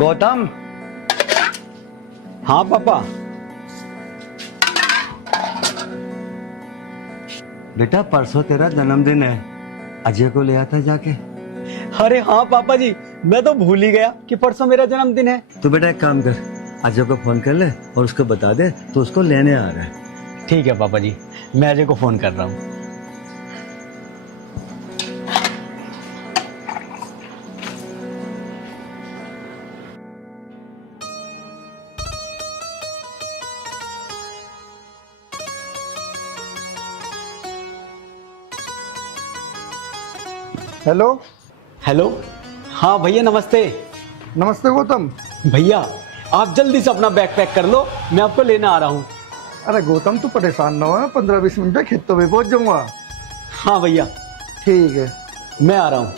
गौतम। हाँ पापा। बेटा परसों तेरा जन्मदिन है, अजय को ले आता जाके। अरे हाँ पापा जी, मैं तो भूल ही गया कि परसों मेरा जन्मदिन है। तो बेटा एक काम कर, अजय को फोन कर ले और उसको बता दे तो उसको लेने आ रहा है। ठीक है पापा जी, मैं अजय को फोन कर रहा हूँ। हेलो। हेलो। हाँ भैया नमस्ते। नमस्ते गौतम। भैया आप जल्दी से अपना बैग पैक कर लो, मैं आपको लेने आ रहा हूँ। अरे गौतम तू परेशान ना हो, 15-20 मिनट में खेतों पे पहुंच जाऊंगा। हाँ भैया ठीक है, मैं आ रहा हूँ।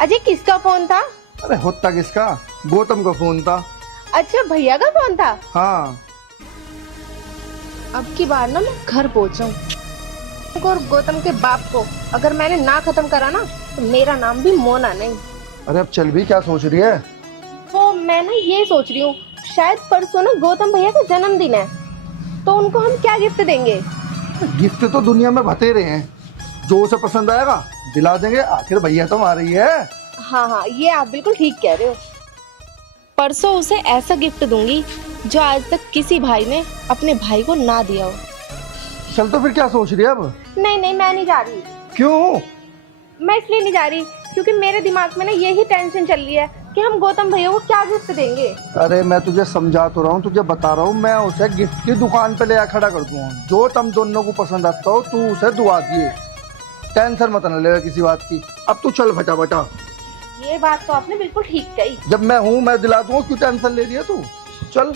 अजय किसका फोन था? अरे होता किसका, गौतम का फोन था। अच्छा भैया का फोन था। हाँ। अब की बार ना मैं घर पहुंचाऊं और गौतम के बाप को अगर मैंने ना खत्म करा ना तो मेरा नाम भी मोना नहीं। अरे अब चल भी, क्या सोच रही है? तो मैं ना ये सोच रही हूँ, शायद परसों ना गौतम भैया का जन्मदिन है, तो उनको हम क्या गिफ्ट देंगे? गिफ्ट तो दुनिया में बतेरे हैं, जो उसे पसंद आएगा दिला देंगे, आखिर भैया तो हमारे ही है। हाँ हाँ, ये आप बिल्कुल ठीक कह रहे हो। परसों उसे ऐसा गिफ्ट दूंगी जो आज तक किसी भाई ने अपने भाई को ना दिया हो। चल तो फिर क्या सोच रही है अब? नहीं नहीं, मैं नहीं जा रही। क्यों? मैं इसलिए नहीं जा रही क्योंकि मेरे दिमाग में ना यही टेंशन चल रही है कि हम गौतम भैया को क्या गिफ्ट देंगे। अरे मैं तुझे समझा तो रहा हूँ, तुझे बता रहा हूँ, मैं उसे गिफ्ट की दुकान पे ले खड़ा कर दूंगा, जो तुम दोनों को पसंद आता हो तू उसे दुआ दिए, टेंशन मत न ले किसी बात की। अब तू चल फटा फटा। ये बात तो आपने बिल्कुल ठीक कही। जब मैं हूँ मैं दिला दूंगा, क्यों टेंशन ले रही है तू? चल।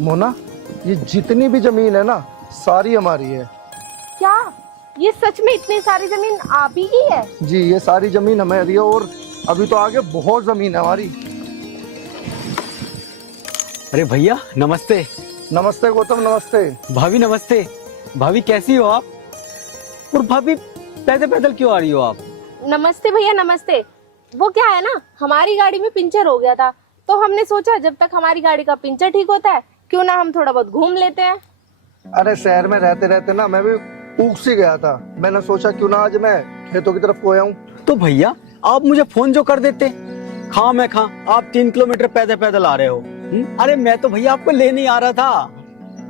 मोना, ये जितनी भी जमीन है ना सारी हमारी है। क्या ये सच में इतनी सारी जमीन आप ही की है? जी, ये सारी जमीन हमारी है और अभी तो आगे बहुत जमीन है हमारी। अरे भैया नमस्ते। नमस्ते गौतम, नमस्ते। भाभी नमस्ते। भाभी कैसी हो आप? और भाभी पैदल पैदल क्यों आ रही हो आप? नमस्ते भैया नमस्ते। वो क्या है ना, हमारी गाड़ी में पंचर हो गया था, तो हमने सोचा जब तक हमारी गाड़ी का पंचर ठीक होता है क्यों ना हम थोड़ा बहुत घूम लेते हैं। अरे शहर में रहते रहते ना मैं भी ऊख सी गया था, मैंने सोचा क्यों ना आज मैं खेतों की तरफ खोया हूँ। तो भैया आप मुझे फोन जो कर देते, खा मैं खा आप 3 किलोमीटर पैदल पैदल आ रहे हो। अरे मैं तो भैया आपको लेने आ रहा था।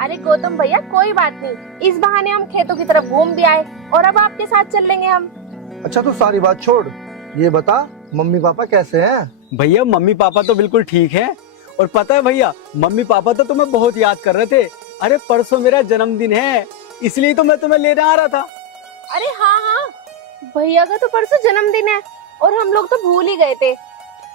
अरे गौतम भैया कोई बात नहीं, इस बहाने हम खेतों की तरफ घूम भी आए और अब आपके साथ चल लेंगे हम। अच्छा तू सारी बात छोड़, ये बता मम्मी पापा कैसे हैं? भैया मम्मी पापा तो बिल्कुल ठीक है, और पता है भैया मम्मी पापा तो तुम्हें बहुत याद कर रहे थे। अरे परसों मेरा जन्मदिन है, इसलिए तो मैं तुम्हें लेने आ रहा था। अरे हाँ हाँ, भैया का तो परसों जन्मदिन है और हम लोग तो भूल ही गए थे।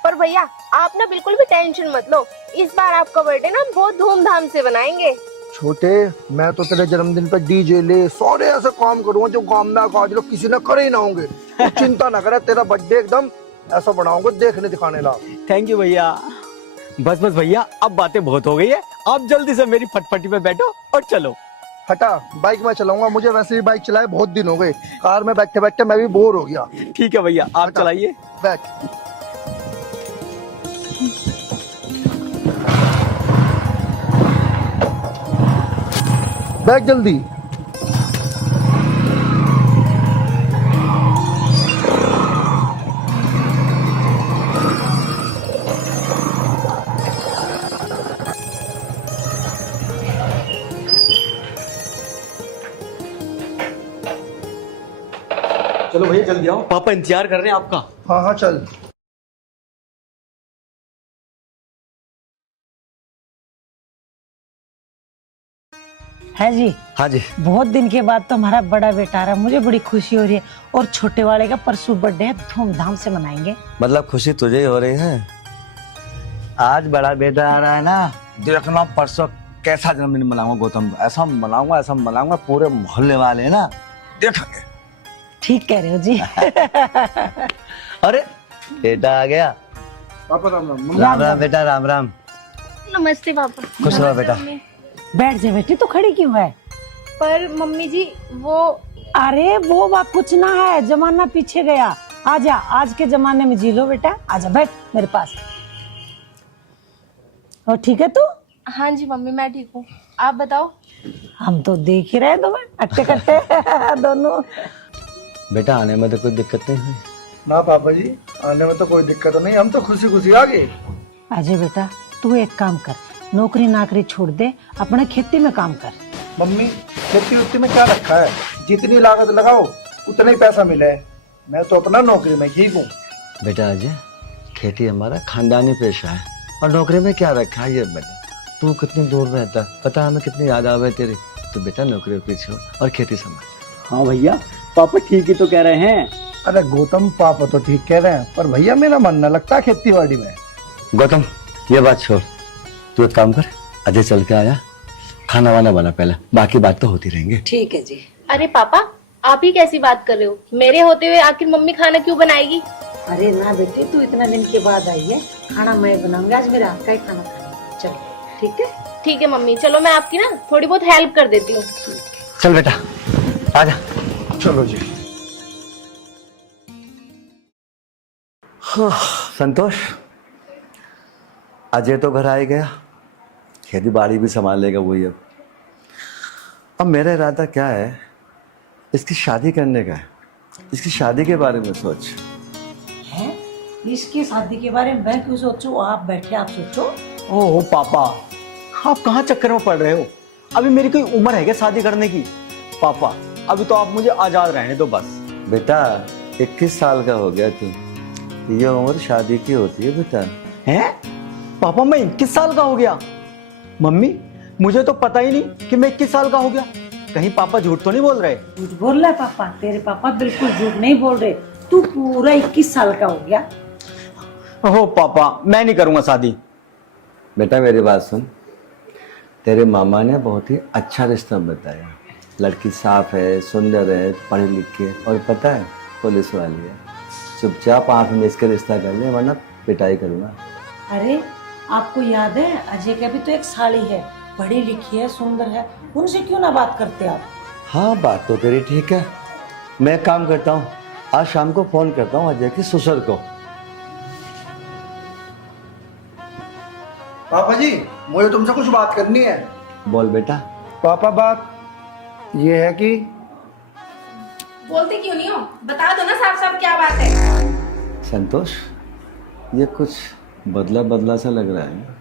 पर भैया आप ना बिल्कुल भी टेंशन मत लो, इस बार आपका बर्थडे ना बहुत धूमधाम से बनाएंगे। छोटे, मैं तो तेरे जन्मदिन पे डीजे ले सारे ऐसे काम करूंगा जो गांव में आज लोग किसी ने करे ही ना होंगे। तो चिंता ना करे, तेरा बर्थडे एकदम ऐसा बनाऊंगा देखने दिखाने ला। थैंक यू भैया। बस बस भैया अब बातें बहुत हो गई है, आप जल्दी से मेरी फटफटी पे बैठो और चलो। हटा, बाइक में चलाऊंगा, मुझे वैसे भी बाइक चलाए बहुत दिन हो गए, कार में बैठे बैठे मैं भी बोर हो गया। ठीक है भैया आप हटा, चलाइए। बैठ। बैठ जल्दी। चलो भैया जल्दी आओ, पापा इंतजार कर रहे हैं आपका। हाँ हाँ चल। है जी। हाँ जी। बहुत दिन के बाद तो हमारा बड़ा बेटा आ रहा है, मुझे बड़ी खुशी हो रही है। और छोटे वाले का परसों बर्थडे है, धूमधाम से मनाएंगे। मतलब खुशी तुझे ही हो रही है? आज बड़ा बेटा आ रहा है ना, देखना परसों कैसा जन्मदिन मनाऊंगा गौतम, ऐसा मनाऊंगा पूरे मोहल्ले वाले ना देखेंगे। ठीक कह रहे हो जी। अरे बेटा आ गया। पापा राम राम। राम राम बेटा, राम राम। नमस्ते पापा। खुश रहो बेटा। बैठ जा बेटी, तो खड़ी क्यों है? पर मम्मी जी वो अरे वो बात कुछ ना है, जमाना पीछे गया। आजा, आज के जमाने में जी लो बेटा। आजा बैठ मेरे पास। और ठीक है तू? हाँ जी मम्मी मैं ठीक हूँ, आप बताओ। हम तो देख ही रहे तुम्हें अट्टे कट्टे दोनों। बेटा आने में तो कोई दिक्कत नहीं हुई? ना पापा जी, आने में तो कोई दिक्कत नहीं, हम तो खुशी खुशी आ गए। अजय बेटा तू एक काम कर, नौकरी नाकरी छोड़ दे, अपना खेती में काम कर। मम्मी खेती उतनी में क्या रखा है, जितनी लागत लगाओ उतना ही पैसा मिले। मैं तो अपना नौकरी में ठीक हूँ। बेटा अजय, खेती हमारा खानदानी पेशा है और नौकरी में क्या रखा है ये बेटा। तू कितनी दूर रहता है, पता है हमें कितनी याद आवे तेरी। तो बेटा नौकरी वोकरी छोड़ और खेती संभाल। हाँ भैया, पापा ठीक ही तो कह रहे हैं। अरे गौतम पापा तो ठीक कह रहे हैं, पर भैया मेरा मन न लगता खेती बाड़ी में। गौतम ये बात छोड़, तू एक काम कर, अजय चल के आया, खाना वाना बना पहले, बाकी बात तो होती रहेंगे। ठीक है जी। अरे पापा आप ही कैसी बात कर रहे हो, मेरे होते हुए आखिर मम्मी खाना क्यों बनाएगी? अरे ना बेटी, तू इतना दिन के बाद आई है, खाना मैं बनाऊंगी, आज मेरे हाथ का ही खाना खाना। चल ठीक है। ठीक है मम्मी, चलो मैं आपकी ना थोड़ी बहुत हेल्प कर देती हूँ। चल बेटा आजा। चलो जी। हाँ, संतोष, अजय तो घर आ ही गया, खेती बाड़ी भी संभाल लेगा वही। अब मेरा इरादा क्या है, इसकी शादी करने का है। इसकी शादी के बारे में सोच। हैं? इसकी शादी के बारे में मैं क्यों सोचूं? आप बैठे, आप सोचो। ओहो पापा, आप कहाँ चक्कर में पड़ रहे हो? अभी मेरी कोई उम्र है क्या शादी करने की? पापा अभी तो आप मुझे आजाद रहने दो बस। बेटा 21 साल का हो गया तू, ये उम्र शादी की होती है बेटा। हैं? पापा मैं 21 साल का हो गया? मम्मी मुझे तो पता ही नहीं कि मैं 21 साल का हो गया। कहीं पापा झूठ तो नहीं बोल रहे? झूठ बोल रहा है पापा? तेरे पापा बिल्कुल झूठ नहीं बोल रहे, तू पूरा 21 साल का हो गया। ओहो पापा, मैं नहीं करूंगा शादी। बेटा मेरी बात सुन, तेरे मामा ने बहुत ही अच्छा रिश्ता बताया। लड़की साफ है, सुंदर है, पढ़ी लिखी है और पता है पुलिस वाली है। चुपचाप आंख में इसके रिश्ता कर ले, वरना पिटाई करूंगा। अरे आपको याद है अजय का भी तो एक साली है, पढ़ी लिखी है, सुंदर है, उनसे क्यों ना बात करते आप? हाँ बात तो तेरी ठीक है। मैं एक काम करता हूँ, आज शाम को फोन करता हूँ अजय की ससुर को। पापा जी मुझे तुमसे कुछ बात करनी है। बोल बेटा। पापा बात ये है कि बोलते क्यों नहीं हो, बता दो ना साफ साफ क्या बात है। संतोष, ये कुछ बदला बदला सा लग रहा है।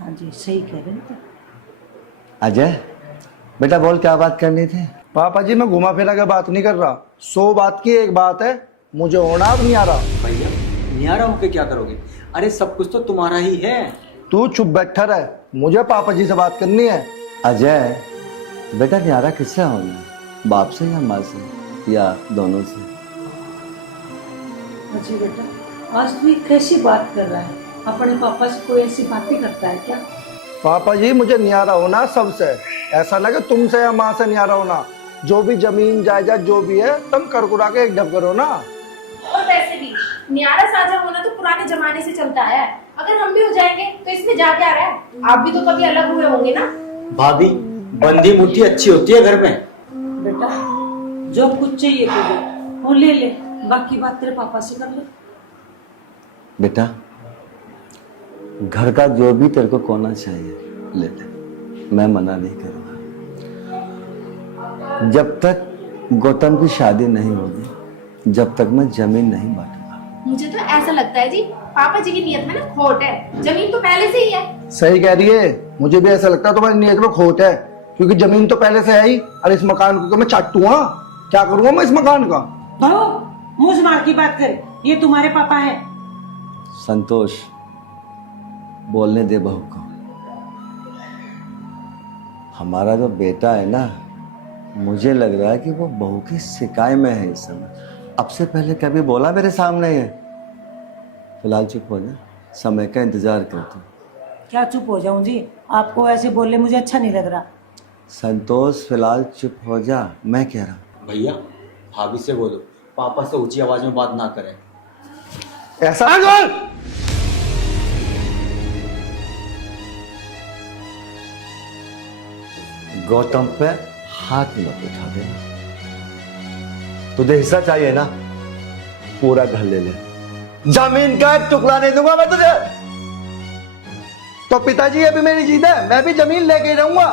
हाँ जी सही कह रहे हैं। अजय बेटा बोल, क्या बात करनी थी? पापा जी मैं घुमा फिरा के बात नहीं कर रहा, 100 बात की एक बात है, मुझे होना अब नहीं आ रहा। भैया न्यारा होके क्या करोगे? अरे सब कुछ तो तुम्हारा ही है। तू चुप बैठा रहे, मुझे पापा जी से बात करनी है। अजय बेटा न्यारा किससे होना है, बाप से या माँ से या दोनों से? अजय बेटा आज तू कैसी बात कर रहा है? अपने पापा से कोई ऐसी बातें करता है क्या? पापा जी मुझे न्यारा होना सबसे, ऐसा लगे तुमसे या माँ से न्यारा होना। जो भी जमीन जायदाद जो भी है तुम करकुरा के एक ढब करो ना। और वैसे भी न्यारा साझा होना तो पुराने जमाने से चलता है, अगर हम भी हो जाएंगे तो इसमें जा क्या रहा है? आप भी तो कभी अलग हुए होंगे ना। भाभी बंदी मुट्ठी अच्छी होती है घर में। बेटा जो कुछ चाहिए तुझे वो ले ले, बाकी बात तेरे पापा से कर ले। बेटा घर का जो भी तेरे को कोना चाहिए ले ले, मैं मना नहीं करूँगा। जब तक गौतम की शादी नहीं होगी, जब तक मैं जमीन नहीं बांटूंगा। मुझे तो ऐसा लगता है जी पापा जी की नियत में ना खोट है, जमीन तो पहले से ही है। सही कह रही है, मुझे भी ऐसा लगता है तुम्हारी नीयत में खोट है, क्योंकि जमीन तो पहले से है ही। और इस मकान को मैं चाटूंगा, क्या करूंगा मैं इस मकान का? मुझ मार की बात करे, ये तुम्हारे पापा है। संतोष बोलने दे बहू को। हमारा जो बेटा है ना, मुझे लग रहा है कि वो बहू की शिकायत में है इस समय। अब से पहले कभी बोला मेरे सामने है? फिलहाल चुप हो जा, समय का इंतजार करता हूँ। क्या चुप हो जाऊं जी? आपको ऐसे बोलने मुझे अच्छा नहीं लग रहा। संतोष फिलहाल चुप हो जा, मैं कह रहा हूँ। भैया भाभी से बोलो पापा से ऊंची आवाज में बात ना करें। ऐसा गौतम पे हाथ मत उठा देना। तुझे हिस्सा चाहिए ना, पूरा घर ले ले, जमीन का एक टुकड़ा नहीं दूंगा मैं तुझे। तो पिताजी अभी मेरी जीत है, मैं भी जमीन लेके रहूंगा।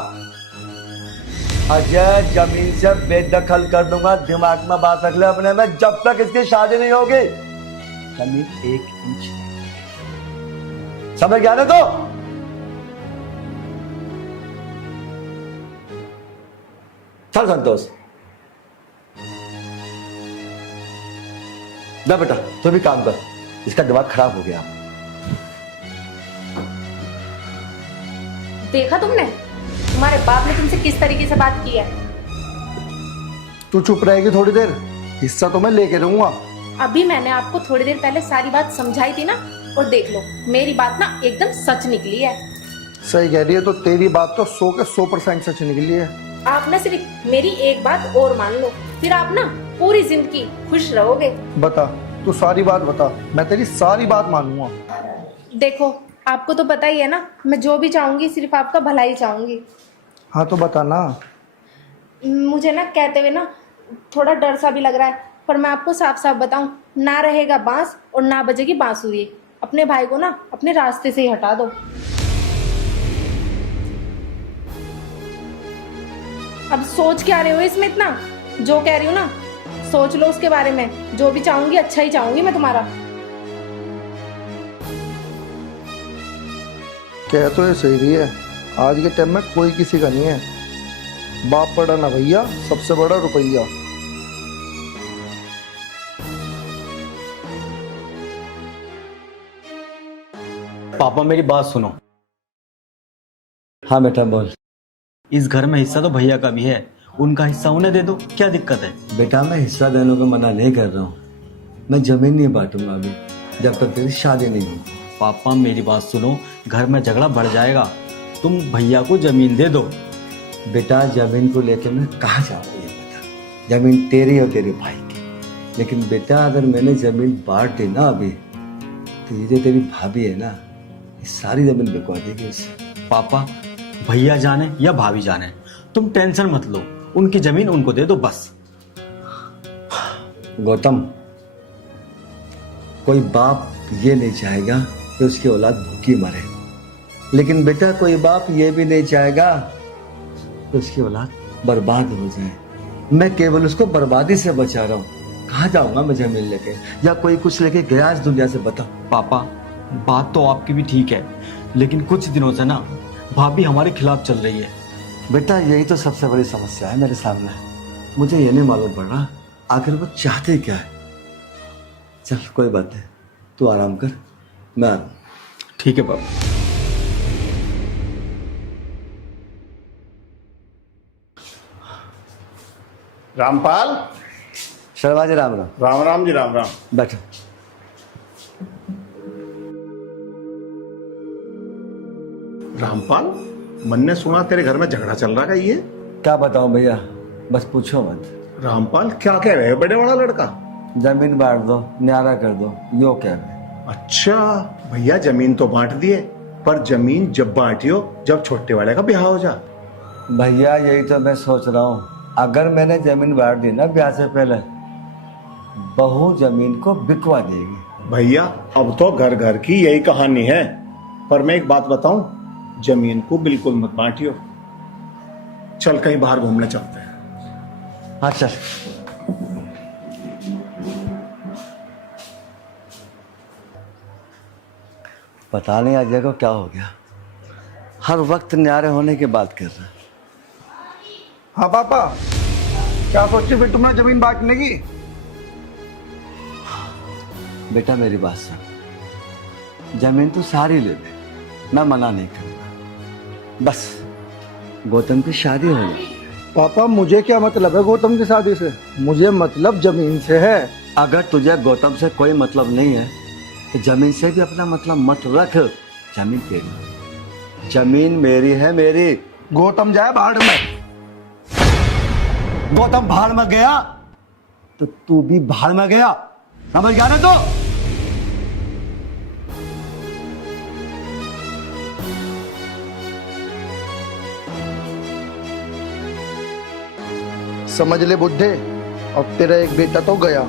अजय जमीन से बेदखल कर दूंगा, दिमाग में बात रख ले अपने में, जब तक इसकी शादी नहीं होगी जमीन 1 इंच समझ गया ना? तो चल संतोष, जा बेटा तू भी काम कर, इसका दिमाग खराब हो गया। देखा तुमने, तुम्हारे बाप ने तुमसे किस तरीके से बात की है। तू चुप रहेगी थोड़ी देर, हिस्सा तो मैं लेके रहूंगा। अभी मैंने आपको थोड़ी देर पहले सारी बात समझाई थी ना, और देख लो मेरी बात ना एकदम सच निकली है। सही कह रही है, तो तेरी बात तो 100 के 100% सच निकली है। आप ना सिर्फ मेरी एक बात और मान लो, फिर आप ना पूरी जिंदगी खुश रहोगे। बता, तू सारी बात बता, मैं तेरी सारी बात मानूंगा। देखो आपको तो पता ही है ना, मैं जो भी चाहूंगी सिर्फ आपका भला ही चाहूंगी। हाँ तो बता ना। मुझे ना कहते हुए ना थोड़ा डर सा भी लग रहा है, पर मैं आपको साफ साफ बताऊं, ना रहेगा बांस और ना बजेगी बांसुरी। अपने भाई को ना अपने रास्ते से ही हटा दो। अब सोच क्या रहे हो इसमें इतना, जो कह रही हूँ ना सोच लो उसके बारे में, जो भी चाहूंगी अच्छा ही चाहूंगी मैं तुम्हारा। कह तो ये सही रही है, आज के टाइम में कोई किसी का नहीं है। बाप पड़ा ना भैया, सबसे बड़ा रुपया। पापा मेरी बात सुनो, हाँ बेटा बोल। इस घर में हिस्सा तो भैया का भी है, उनका हिस्सा उन्हें दे दो, क्या दिक्कत है। बेटा मैं हिस्सा देने को मना नहीं कर रहा हूँ, मैं जमीन नहीं बांटूंगा अभी जब तक तेरी शादी नहीं होगी। पापा मेरी बात सुनो, घर में झगड़ा बढ़ जाएगा, तुम भैया को जमीन दे दो। बेटा जमीन को लेकर मैं कहाँ जाऊँ ये बता, जमीन तेरी और तेरे भाई की। लेकिन बेटा अगर मैंने जमीन बांट दी ना अभी, तो ये जो तेरी भाभी है ना, ये सारी जमीन बिकवा देगी उससे। पापा भैया जाने या भाभी जाने, तुम टेंशन मत लो, उनकी जमीन उनको दे दो बस। गौतम, कोई बाप ये नहीं चाहेगा कि उसकी औलाद भूखी मरे, लेकिन बेटा कोई बाप ये भी नहीं चाहेगा कि उसकी औलाद बर्बाद हो जाए। मैं केवल उसको बर्बादी से बचा रहा हूँ। कहाँ जाऊंगा मैं जमीन लेके, या कोई कुछ लेके गया इस दुनिया से, बता। पापा बात तो आपकी भी ठीक है, लेकिन कुछ दिनों से ना भाभी हमारे खिलाफ चल रही है। बेटा यही तो सबसे बड़ी समस्या है मेरे सामने, मुझे ये नहीं मालूम पड़ रहा आखिर वो चाहते क्या है। चल कोई बात नहीं, तू आराम कर, मैं ठीक है पापा। रामपाल। शर्मा जी राम राम। राम राम जी, राम राम। बैठो। रामपाल, मन ने सुना तेरे घर में झगड़ा चल रहा है। ये क्या बताऊं भैया, बस पूछो मत। रामपाल क्या कह रहे हैं बड़े वाला लड़का? जमीन बांट दो, न्यारा कर दो, यो क्या है। अच्छा भैया, जमीन तो बांट दिए, पर जमीन जब बांटियो जब छोटे वाले का ब्याह हो जा। भैया यही तो मैं सोच रहा हूँ, अगर मैंने जमीन बांट दी ना ब्याह से पहले, बहू जमीन को बिकवा देगी। भैया अब तो घर घर की यही कहानी है, पर मैं एक बात बताऊं, जमीन को बिल्कुल मत बांटियो। चल कहीं बाहर घूमने चलते हैं। हाँ चल। पता नहीं अजय को क्या हो गया, हर वक्त न्यारे होने की बात कर रहा है। हाँ पापा, क्या सोची फिर तुमने जमीन बांटने की? बेटा मेरी बात सुन, जमीन तो सारी ले ले, मैं मना नहीं करूंगा, बस गौतम की शादी होगी। पापा मुझे क्या मतलब है गौतम की शादी से, मुझे मतलब जमीन से है। अगर तुझे गौतम से कोई मतलब नहीं है तो जमीन से भी अपना मतलब मत रख। जमीन तेरी, जमीन मेरी है, मेरी। गौतम जाए बाहर में। गौतम भाड़ में गया तो तू भी भाड़ में गया, समझ गया ना? तो समझ ले बुड्ढे, अब तेरा एक बेटा तो गया।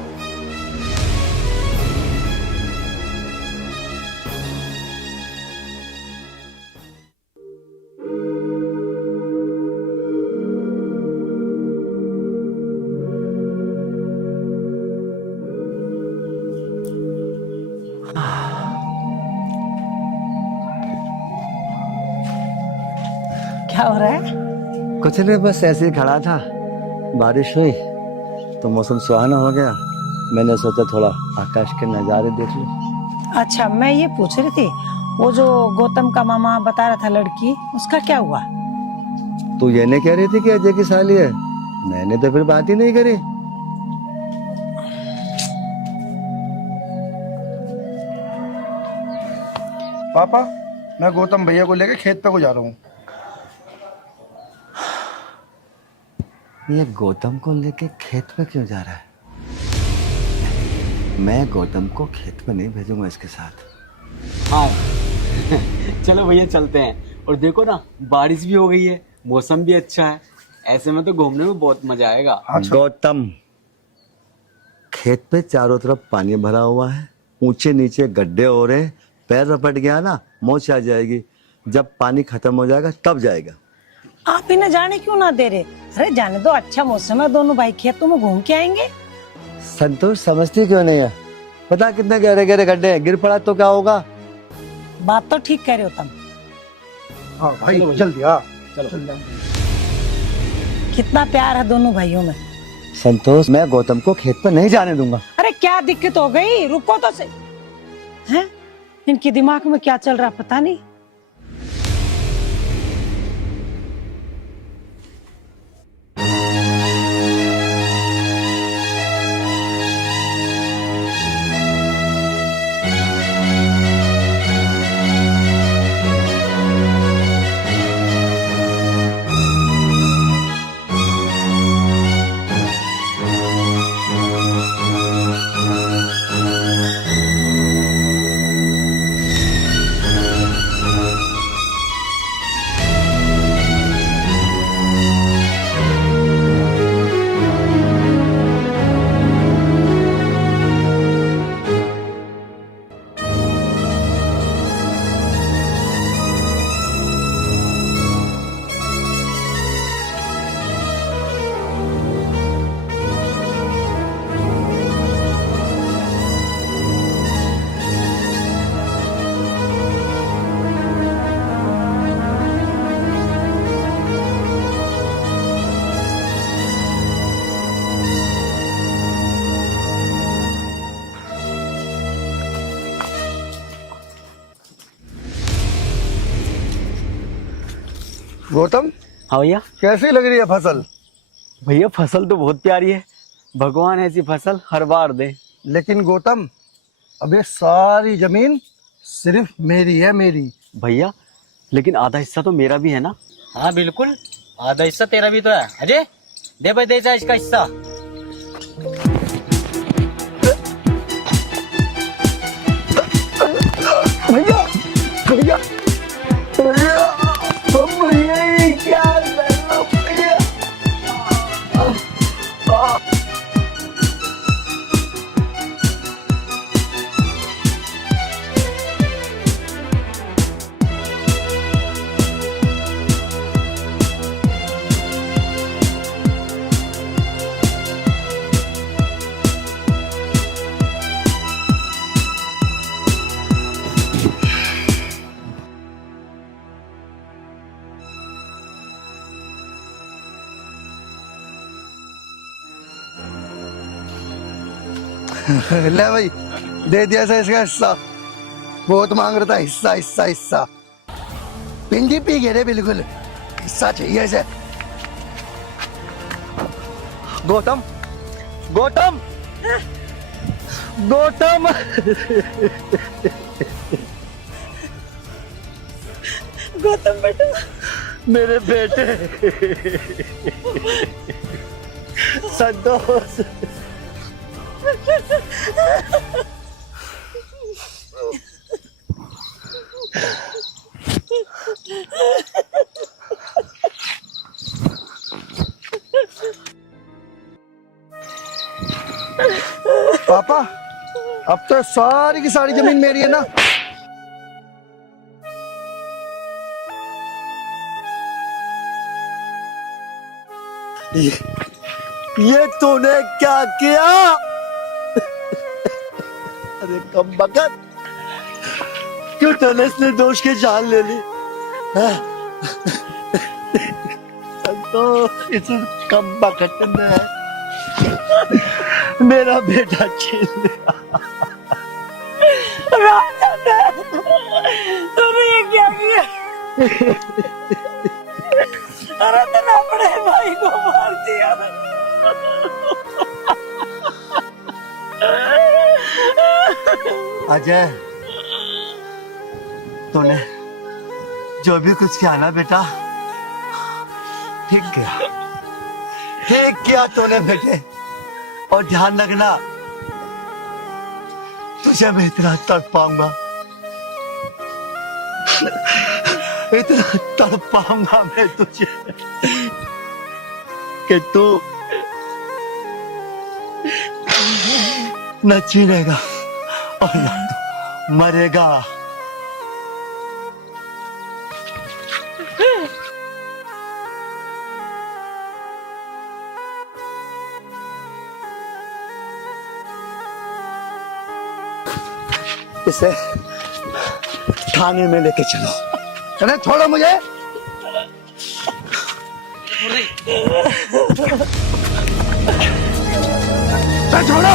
क्या हो रहा है? कुछ नहीं, बस ऐसे ही खड़ा था, बारिश हुई तो मौसम सुहाना हो गया, मैंने सोचा थोड़ा आकाश के नज़ारे देख लूं। अच्छा, मैं ये पूछ रही थी, वो जो गौतम का मामा बता रहा था लड़की, उसका क्या हुआ? तू ये नहीं कह रही थी कि अजय की साली है? मैंने तो फिर बात ही नहीं करी। पापा, मैं गौतम भैया को लेकर खेत पे को जा रहा हूँ। ये गौतम को लेके खेत पे क्यों जा रहा है? मैं गौतम को खेत पे नहीं भेजूंगा इसके साथ। हाँ चलो भैया चलते हैं। और देखो ना, बारिश भी हो गई है, मौसम भी अच्छा है, ऐसे में तो घूमने में बहुत मजा आएगा। गौतम, खेत पे चारों तरफ पानी भरा हुआ है, ऊंचे नीचे गड्ढे हो रहे हैं, पैर रपट गया ना मोच आ जाएगी। जब पानी खत्म हो जाएगा तब जाएगा। आप इन्हें जाने क्यों ना दे रहे? अरे जाने दो, अच्छा मौसम है, दोनों भाई खेतों में घूम के आएंगे। संतोष समझती क्यों नहीं है? पता कितने गहरे गहरे गड्ढे हैं, गिर पड़ा तो क्या होगा? बात तो ठीक कह रहे हो तुम। हाँ भाई, जल्दी आ। चलो। कितना प्यार है दोनों भाइयों में। संतोष, मैं गौतम को खेत पर नहीं जाने दूंगा। अरे क्या दिक्कत हो गई? रुको तो सही। हैं? इनके दिमाग में क्या चल रहा पता नहीं। गौतम, हाँ भैया। कैसी लग रही है फसल? भैया फसल तो बहुत प्यारी है, भगवान ऐसी फसल हर बार दे। लेकिन गौतम, अब ये सारी जमीन सिर्फ मेरी है, मेरी। भैया लेकिन आधा हिस्सा तो मेरा भी है ना? हाँ बिल्कुल, आधा हिस्सा तेरा भी तो है। अजय दे भाई, दे जा इसका हिस्सा। भैया भैया भैया भैया, ये क्या कर रहे हो भैया? ले भाई, दे दिया था इसका हिस्सा। बहुत मांग रहा था हिस्सा हिस्सा हिस्सा। पिंडी पी गए रे, बिल्कुल हिस्सा चाहिए इसे। गौतम गौतम गौतम गौतम बेटा, मेरे बेटे। संतोष पापा अब तो सारी की सारी जमीन मेरी है ना। ये तूने क्या किया? अरे कम बकत, क्यों तूने इसने दोष की जान ले ली? हाँ? तो इस कम बकत ने मेरा बेटा छीन लिया। तूने ये क्या किया? अरे तेरा अपने भाई को मार दिया। अजय, तूने जो भी कुछ किया ना बेटा, ठीक किया तूने बेटे। और ध्यान रखना, तुझे मैं इतना तड़पाऊंगा, इतना तड़पाऊंगा मैं तुझे कि तू न जीनेगा और न तू मरेगा। इसे थाने में लेके चलो। अरे छोड़ो मुझे। अरे छोड़ो।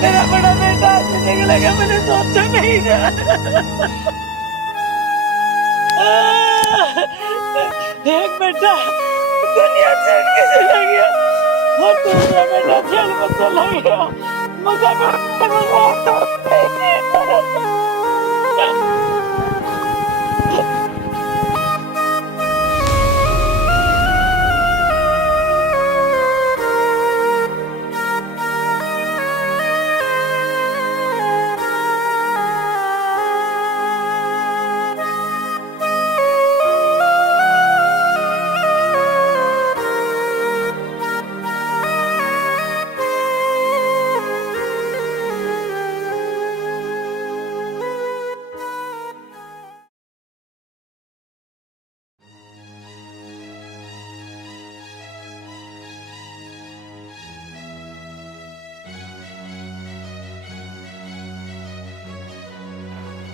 मेरा बड़ा बेटा आज निकलेगा, मैंने सोचा नहीं था। एक बेटा दुनिया छेड़ के चला गया और दूसरा बेटा जेल में चला गया। मुझे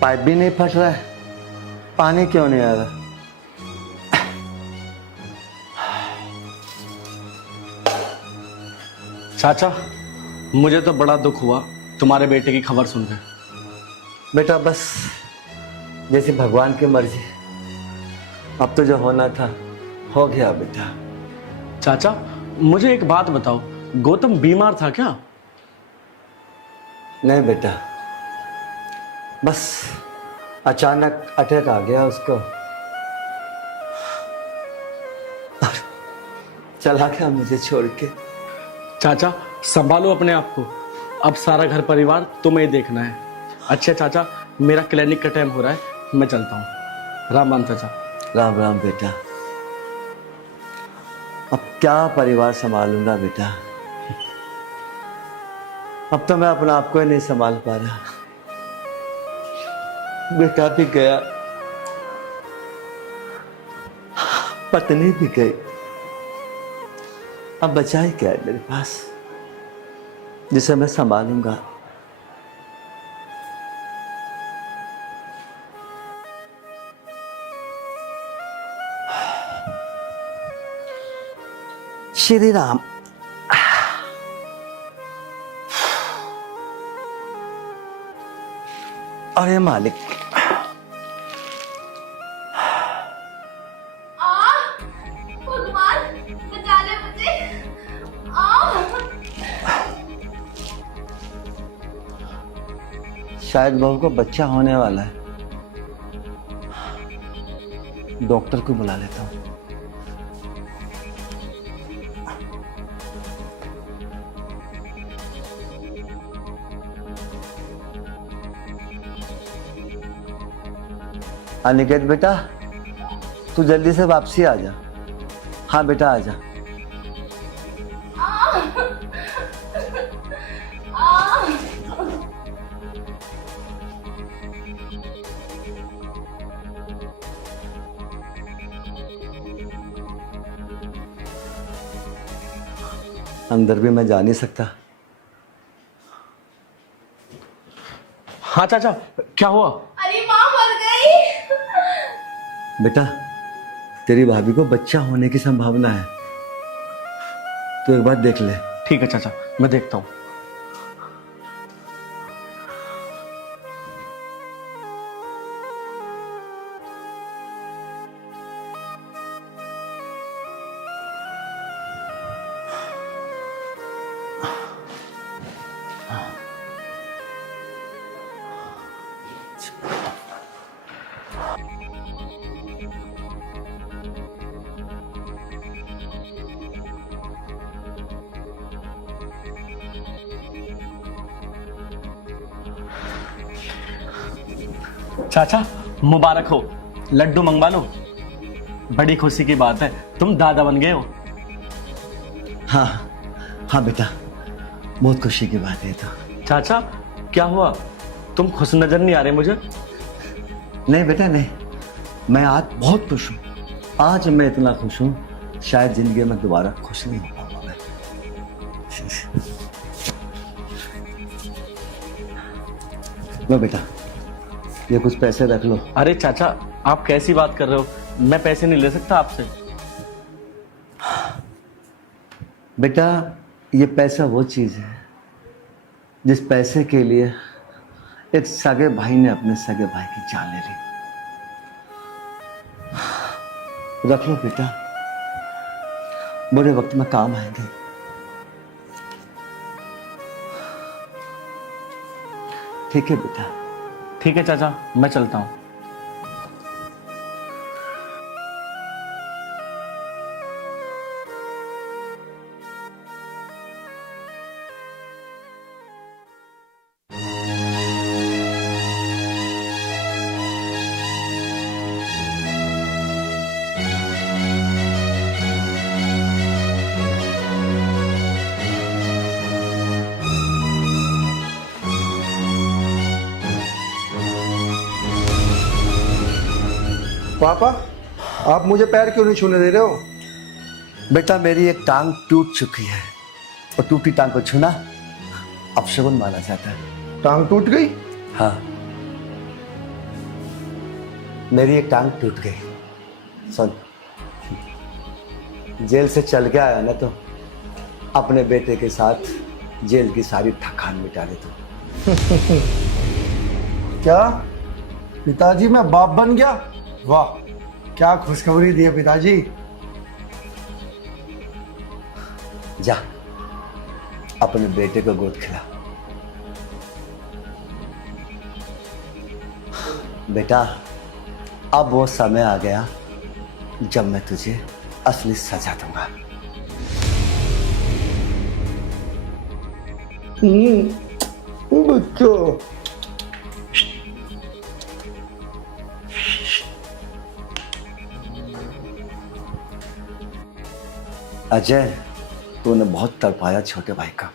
पाइप भी नहीं फट रहा है, पानी क्यों नहीं आ रहा? चाचा, मुझे तो बड़ा दुख हुआ तुम्हारे बेटे की खबर सुनकर। बेटा बस जैसे भगवान की मर्जी, अब तो जो होना था हो गया बेटा। चाचा, मुझे एक बात बताओ, गौतम बीमार था क्या? नहीं बेटा, बस अचानक अटैक आ गया उसको, चला गया मुझे छोड़ के। चाचा संभालो अपने आप को, अब सारा घर परिवार तुम्हें ही देखना है। अच्छा चाचा, मेरा क्लिनिक का टाइम हो रहा है, मैं चलता हूँ। राम राम चाचा। राम राम बेटा। अब क्या परिवार संभालूंगा बेटा, अब तो मैं अपना आप को ही नहीं संभाल पा रहा। बेटा भी गया, पत्नी भी गई, अब बचा ही क्या है मेरे पास जिसे मैं संभालूंगा। श्री राम। अरे मालिक, भगवान शायद बहू को बच्चा होने वाला है। डॉक्टर को बुला लेता हूँ। अनिकेत बेटा, तू जल्दी से वापसी आ जा। हाँ बेटा आ जा। अंदर भी मैं जा नहीं सकता। हाँ चाचा, क्या हुआ? अरे माँ मर गई। बेटा, तेरी भाभी को बच्चा होने की संभावना है, तो एक बार देख ले। ठीक है चाचा, मैं देखता हूँ। चाचा मुबारक हो, लड्डू मंगवा लो। बड़ी खुशी की बात है, तुम दादा बन गए हो। हाँ हाँ बेटा, बहुत खुशी की बात है। तो चाचा क्या हुआ, तुम खुश नजर नहीं आ रहे मुझे। नहीं बेटा नहीं, मैं आज बहुत खुश हूँ। आज मैं इतना खुश हूँ, शायद जिंदगी में दोबारा खुश नहीं हो पाऊंगा मैं। लो बेटा, ये कुछ पैसे रख लो। अरे चाचा, आप कैसी बात कर रहे हो? मैं पैसे नहीं ले सकता आपसे। बेटा, ये पैसा वो चीज है जिस पैसे के लिए एक सगे भाई ने अपने सगे भाई की जान ले ली। रख लो बेटा, बुरे वक्त में काम आएंगे। ठीक है बेटा। ठीक है चाचा, मैं चलता हूँ। पापा, आप मुझे पैर क्यों नहीं छूने दे रहे हो? बेटा, मेरी एक टांग टूट चुकी है और टूटी टांग को छूना अपशगुन माना जाता है। टांग टूट गई? हाँ, मेरी एक टांग टूट गई। सुन, जेल से चल के आया ना, तो अपने बेटे के साथ जेल की सारी थकान मिटा ले तू। क्या पिताजी, मैं बाप बन गया? वाह, क्या खुशखबरी दी है पिताजी। जा, अपने बेटे को गोद खिला। बेटा, अब वो समय आ गया जब मैं तुझे असली सजा दूंगा। बच्चों, अजय, तूने बहुत तड़पाया छोटे भाई का।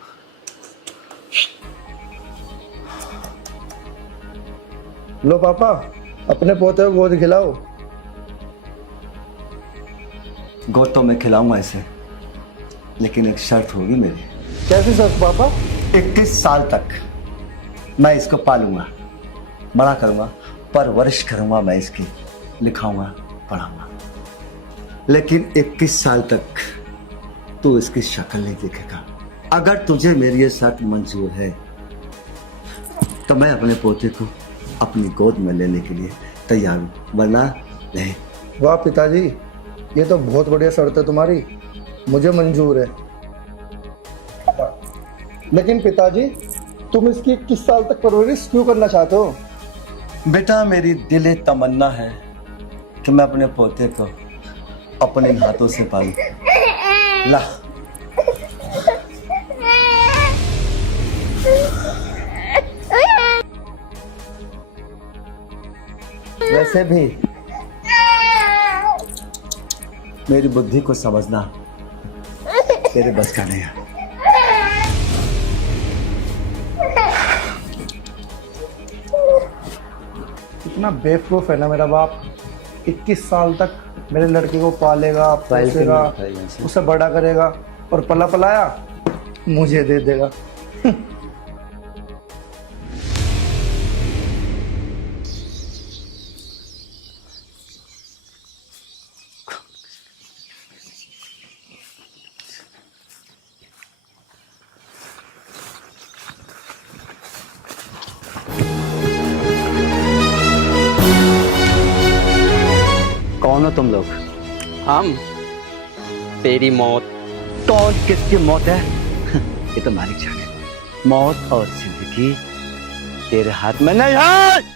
लो पापा, अपने पोते को गोद खिलाओ। गोद तो मैं खिलाऊंगा इसे, लेकिन एक शर्त होगी मेरी। कैसी शर्त पापा? 21 साल तक मैं इसको पालूंगा, बड़ा करूंगा, परवरिश करूंगा मैं इसकी, लिखाऊंगा, पढ़ाऊंगा, लेकिन 21 साल तक तू इसकी शक्ल नहीं देखेगा। अगर तुझे मेरी ये शर्त मंजूर है तो मैं अपने पोते को अपनी गोद में लेने के लिए तैयार हूं, वरना नहीं। वाह पिताजी, ये तो बहुत बढ़िया शर्त है तुम्हारी, मुझे मंजूर है। लेकिन पिताजी, तुम इसकी 21 साल तक परवरिश क्यों करना चाहते हो? बेटा मेरी दिली तमन्ना है कि मैं अपने पोते को अपने हाथों से पालूं। ला वैसे भी मेरी बुद्धि को समझना तेरे बस का नहीं है। इतना बेवकूफ है ना मेरा बाप। 21 साल तक मेरे लड़के को पालेगा, पोसेगा, उसे बड़ा करेगा और पला पलाया मुझे दे देगा। कौन हो तुम लोग? हम तेरी मौत। कौन किसकी मौत है? ये तो मालिक जाने। मौत और जिंदगी तेरे हाथ में नहीं है।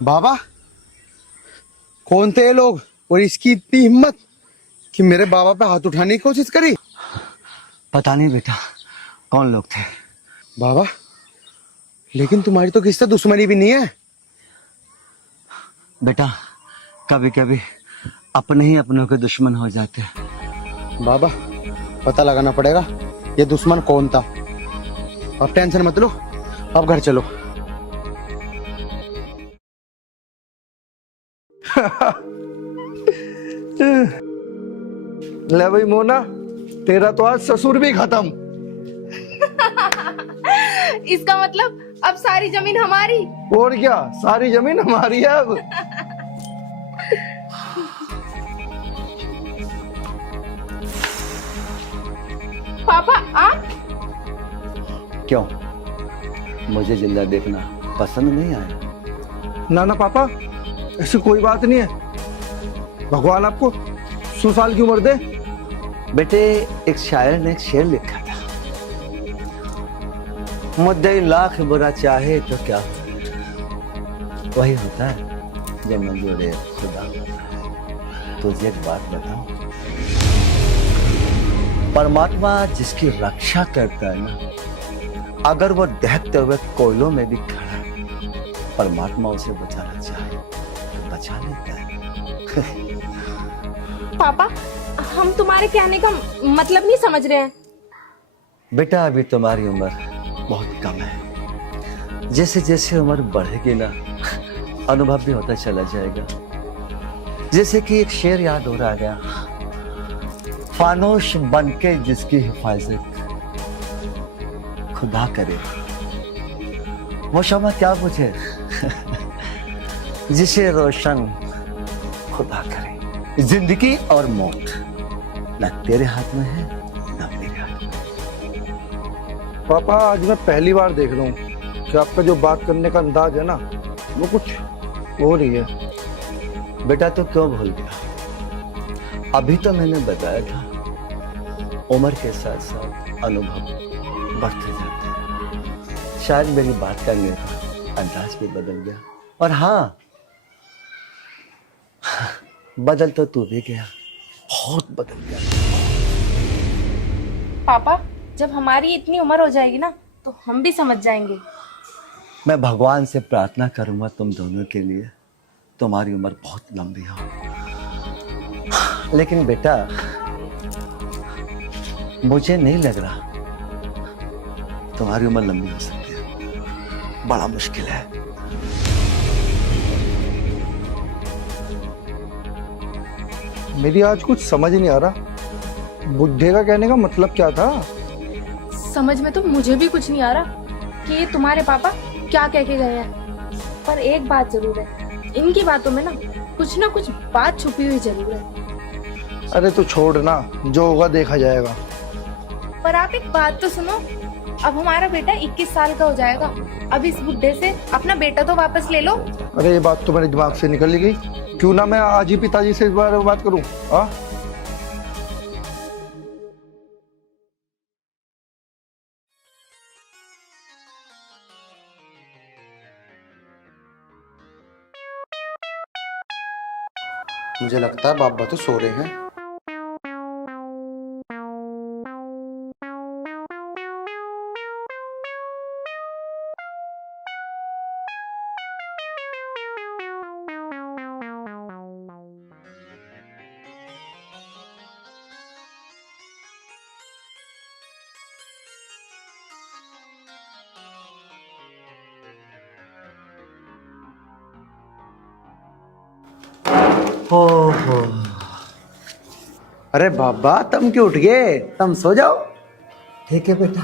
बाबा कौन थे ये लोग और इसकी इतनी हिम्मत कि मेरे बाबा पे हाथ उठाने की कोशिश करी? पता नहीं बेटा कौन लोग थे। बाबा लेकिन तुम्हारी तो किससे दुश्मनी भी नहीं है। बेटा कभी कभी अपने ही अपनों के दुश्मन हो जाते हैं। बाबा पता लगाना पड़ेगा ये दुश्मन कौन था। अब टेंशन मत लो, अब घर चलो। ले भाई मोना, तेरा तो आज ससुर भी खत्म। इसका मतलब अब सारी जमीन हमारी। और क्या, सारी जमीन हमारी है अब। पापा आप? क्यों, मुझे जिंदा देखना पसंद नहीं आया? ना ना पापा, ऐसी कोई बात नहीं है। भगवान आपको 100 साल की उम्र दे। बेटे एक शायर ने एक शेर लिखा था, मुद्दे लाख बुरा चाहे तो क्या वही होता है जब मंजूर खुदा। तुझे एक बात बताऊं, परमात्मा जिसकी रक्षा करता है ना, अगर वो दहकते हुए कोयलों में भी खड़ा है, परमात्मा उसे बचाना चाहे तो बचा लेता है। पापा हम तुम्हारे कहने का मतलब नहीं समझ रहे हैं। बेटा अभी तुम्हारी उम्र बहुत कम है, जैसे जैसे उम्र बढ़ेगी ना अनुभव भी होता चला जाएगा। जैसे कि एक शेर याद हो रहा गया, फानोश बनके जिसकी हिफाजत खुदा करे, वो शमा क्या पूछे जिसे रोशन खुदा करे। जिंदगी और मौत न तेरे हाथ में है न मेरे हाथ में। पापा आज मैं पहली बार देख रहा हूँ कि आपका जो बात करने का अंदाज है ना वो कुछ हो रही है। बेटा तो क्यों भूल गया? अभी तो मैंने बताया था, उम्र के साथ साथ अनुभव बढ़ते जाते हैं। शायद मेरी बात करने का अंदाज भी बदल गया। और हाँ, बदल तो तू भी गया, बहुत बदल गया। पापा जब हमारी इतनी उम्र हो जाएगी ना तो हम भी समझ जाएंगे। मैं भगवान से प्रार्थना करूंगा तुम दोनों के लिए, तुम्हारी उम्र बहुत लंबी हो। लेकिन बेटा, मुझे नहीं लग रहा तुम्हारी उम्र लंबी हो सकती है। बड़ा मुश्किल है। मेरी आज कुछ समझ नहीं आ रहा, बुढ़े का कहने का मतलब क्या था? समझ में तो मुझे भी कुछ नहीं आ रहा कि ये तुम्हारे पापा क्या कह के गए हैं। पर एक बात जरूर है, इनकी बातों में ना कुछ बात छुपी हुई जरूर है। अरे तो छोड़ ना, जो होगा देखा जाएगा। पर आप एक बात तो सुनो, अब हमारा बेटा 21 साल का हो जाएगा। अब इस बुढ़े से अपना बेटा तो वापस ले लो। अरे ये बात तो मेरे दिमाग से निकल ही गई। क्यों ना मैं आज ही पिताजी से इस बारे में बात करूं? हाँ, मुझे लगता है बाबा तो सो रहे हैं। ओहो, अरे बाबा तुम क्यों उठ गए? तुम सो जाओ। ठीक है बेटा,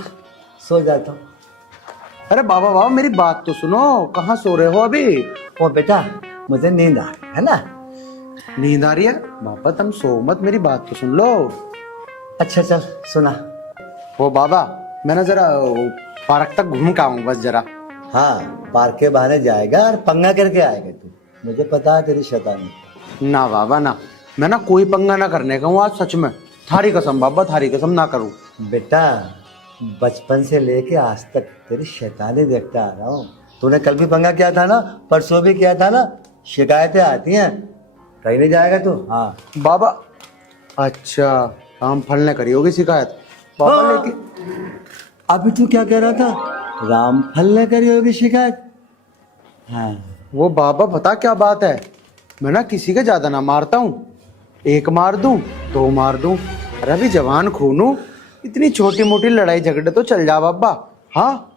सो जाता हूँ। अरे बाबा बाबा मेरी बात तो सुनो, कहाँ सो रहे हो अभी? ओ बेटा, मुझे नींद आ रही है ना। नींद आ रही है? बाबा तुम सो मत, मेरी बात तो सुन लो। अच्छा चल सुना। वो बाबा मैं ना जरा पार्क तक घूम के आऊँ बस जरा। हाँ, पार्क के बहाने जाएगा और पंगा करके आएगा तू, मुझे पता है तेरी शैतानी। ना बाबा ना, मैं ना कोई पंगा ना करने का हूँ आज, सच में। थारी कसम बाबा, थारी कसम ना करूँ। बेटा, बचपन से लेके आज तक तेरी शैतानी देखता आ रहा हूँ। तूने कल भी पंगा किया था ना, परसों भी किया था ना। शिकायतें आती हैं, कहीं नहीं जाएगा तू। हाँ बाबा, अच्छा काम फलने करी होगी शिकायत बाबा। हाँ। लेकिन अभी तू क्या कह रहा था? रामफल ने करी होगी शिकायत। हाँ वो बाबा पता क्या बात है, मैं ना किसी के ज्यादा ना मारता हूँ। एक मार दूं, दो मार दूं, अरे अभी जवान खून हूं, इतनी छोटी मोटी लड़ाई झगड़े तो चल जा बाबा। हाँ,